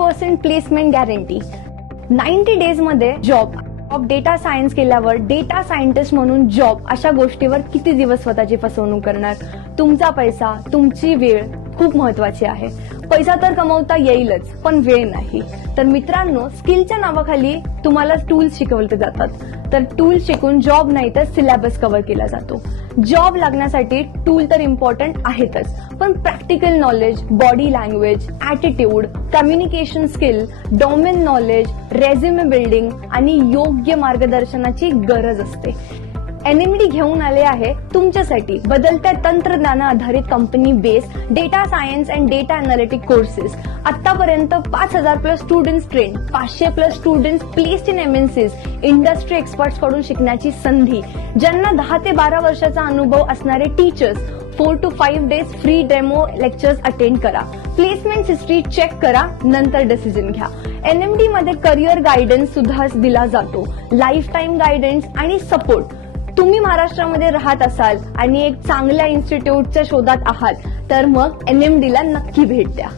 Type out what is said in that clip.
100% placement guarantee. 90 days मध्ये job. Data science केल्यावर data scientist म्हणून जॉब अशा गोष्टीवर किती दिवस स्वतःची फसवणूक करणार? तुमचा पैसा, तुमची वेळ खूप महत्वाची आहे. पैसा तर कमवता येईलच, पण वेळ नाही. तर मित्रांनो, स्किलच्या नावाखाली तुम्हाला टूल्स शिकवले जातात. तर टूल्स शिकून जॉब नाही तर सिलेबस कव्हर केला जातो. जॉब लागण्यासाठी टूल तर इम्पॉर्टंट आहेतच, पण practical knowledge, body language, attitude, communication skill, domain knowledge, resume building आणि योग्य मार्गदर्शनाची गरज असते. NMD घेऊन आले आहे तुमच्यासाठी बदलत्या तंत्रज्ञान आधारित company base data science and data analytic courses. आतापर्यंत 5000+ students train, 500+ students placed in MNCs, industry experts कडून शिकण्याची संधी, ज्यांना 10 ते 12 वर्षाचा अनुभव असणारे teachers. 4 to 5 days free demo lectures attend करा. प्लेसमेंट हिस्ट्री चेक करा, नंतर डिसिजन घ्या. NMD मध्ये करिअर गायडन्स सुद्धा दिला जातो, लाईफ टाइम गायडन्स आणि सपोर्ट. तुम्ही महाराष्ट्रामध्ये राहत असाल आणि एक चांगल्या इन्स्टिट्यूटच्या शोधात आहात तर मग NMD ला नक्की भेट द्या.